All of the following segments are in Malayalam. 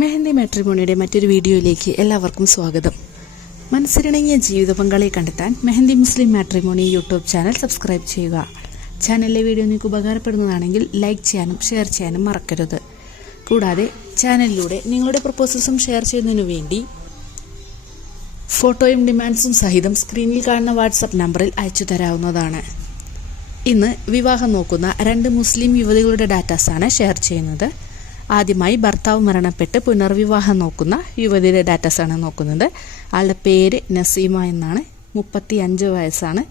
മെഹന്തി മാട്രിമോണിയുടെ മറ്റൊരു വീഡിയോയിലേക്ക് എല്ലാവർക്കും സ്വാഗതം. മനസ്സിലിണങ്ങിയ ജീവിത പങ്കാളിയെ കണ്ടെത്താൻ Mehandi Muslim matrimony YouTube channel subscribe ചെയ്യുക. ചാനലിലെ വീഡിയോ നിങ്ങൾക്ക് ഉപകാരപ്പെടുന്നതാണെങ്കിൽ ലൈക്ക് ചെയ്യാനും ഷെയർ ചെയ്യാനും മറക്കരുത്. കൂടാതെ ചാനലിലൂടെ നിങ്ങളുടെ പ്രപ്പോസൽസും ഷെയർ ചെയ്യുന്നതിനു വേണ്ടി ഫോട്ടോയും ഡിമാൻഡ്സും സഹിതം സ്ക്രീനിൽ കാണുന്ന വാട്സപ്പ് നമ്പറിൽ അയച്ചു തരാവുന്നതാണ്. ഇന്ന് വിവാഹം നോക്കുന്ന രണ്ട് മുസ്ലിം യുവതികളുടെ ഡാറ്റാസാണ് ഷെയർ ചെയ്യുന്നത്. ആദ്യമായി ഭർത്താവ് മരണപ്പെട്ട് പുനർവിവാഹം നോക്കുന്ന യുവതിയുടെ ഡാറ്റാസാണ് നോക്കുന്നത്. ആളുടെ പേര് നസീമ എന്നാണ്. മുപ്പത്തി അഞ്ച് വയസ്സാണ്.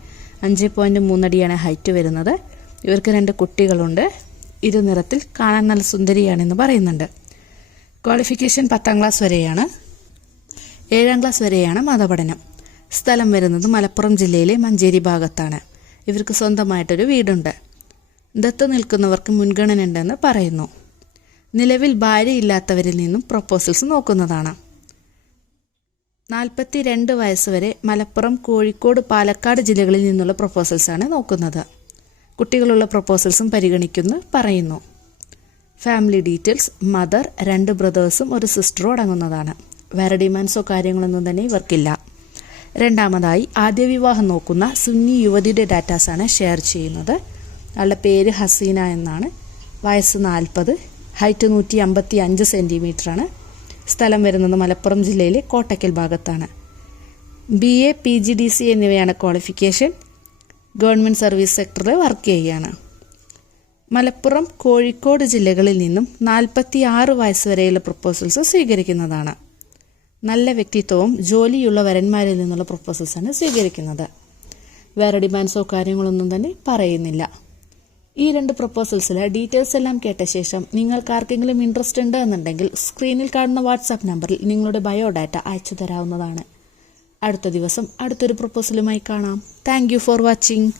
അഞ്ച് പോയിന്റ് മൂന്നടിയാണ് ഹൈറ്റ് വരുന്നത്. ഇവർക്ക് രണ്ട് കുട്ടികളുണ്ട്. ഇരുനിറത്തിൽ കാണാൻ നല്ല സുന്ദരിയാണെന്ന് പറയുന്നുണ്ട്. ക്വാളിഫിക്കേഷൻ പത്താം ക്ലാസ് വരെയാണ്. ഏഴാം ക്ലാസ് വരെയാണ് മതപഠനം. സ്ഥലം വരുന്നത് മലപ്പുറം ജില്ലയിലെ മഞ്ചേരി ഭാഗത്താണ്. ഇവർക്ക് സ്വന്തമായിട്ടൊരു വീടുണ്ട്. ദത്ത് നിൽക്കുന്നവർക്ക് മുൻഗണന ഉണ്ടെന്ന് പറയുന്നു. നിലവിൽ ഭാര്യയില്ലാത്തവരിൽ നിന്നും പ്രപ്പോസൽസ് നോക്കുന്നതാണ്. നാൽപ്പത്തി രണ്ട് വയസ്സ് വരെ മലപ്പുറം കോഴിക്കോട് പാലക്കാട് ജില്ലകളിൽ നിന്നുള്ള പ്രപ്പോസൽസാണ് നോക്കുന്നത്. കുട്ടികളുള്ള പ്രപ്പോസൽസും പരിഗണിക്കുന്നു പറയുന്നു. ഫാമിലി ഡീറ്റെയിൽസ് മദർ രണ്ട് ബ്രദേഴ്സും ഒരു സിസ്റ്ററും അടങ്ങുന്നതാണ്. വേറെ ഡിമാൻഡ്സോ കാര്യങ്ങളൊന്നും തന്നെ ഇവർക്കില്ല. രണ്ടാമതായി ആദ്യ വിവാഹം നോക്കുന്ന സുന്നി യുവതിയുടെ ഡാറ്റാസാണ് ഷെയർ ചെയ്യുന്നത്. ആളുടെ പേര് ഹസീന എന്നാണ്. വയസ്സ് നാൽപ്പത് ഹൈറ്റ് നൂറ്റി അമ്പത്തി അഞ്ച് സെന്റിമീറ്ററാണ് സ്ഥലം വരുന്നത് മലപ്പുറം ജില്ലയിലെ കോട്ടക്കൽ ഭാഗത്താണ്. B A P G D C എന്നിവയാണ് ക്വാളിഫിക്കേഷൻ ഗവൺമെന്റ് സർവീസ് സെക്ടറിൽ വർക്ക് ചെയ്യുകയാണ് മലപ്പുറം കോഴിക്കോട് ജില്ലകളിൽ നിന്നും നാൽപ്പത്തി ആറ് വയസ്സ് വരെയുള്ള പ്രപ്പോസൽസ് സ്വീകരിക്കുന്നതാണ്. നല്ല വ്യക്തിത്വവും ജോലിയുള്ള വരന്മാരിൽ നിന്നുള്ള പ്രപ്പോസൽസാണ് സ്വീകരിക്കുന്നത്. വേറെ ഡിമാൻഡ്സോ കാര്യങ്ങളൊന്നും തന്നെ പറയുന്നില്ല. ഈ രണ്ട് പ്രപ്പോസൽസിലെ ഡീറ്റെയിൽസ് എല്ലാം കേട്ട ശേഷം നിങ്ങൾക്ക് ആർക്കെങ്കിലും ഇൻട്രസ്റ്റ് ഉണ്ട് എന്നുണ്ടെങ്കിൽ സ്ക്രീനിൽ കാണുന്ന വാട്സാപ്പ് നമ്പറിൽ നിങ്ങളുടെ ബയോഡാറ്റ അയച്ചു തരാവുന്നതാണ്. അടുത്ത ദിവസം അടുത്തൊരു പ്രപ്പോസലുമായി കാണാം. Thank for watching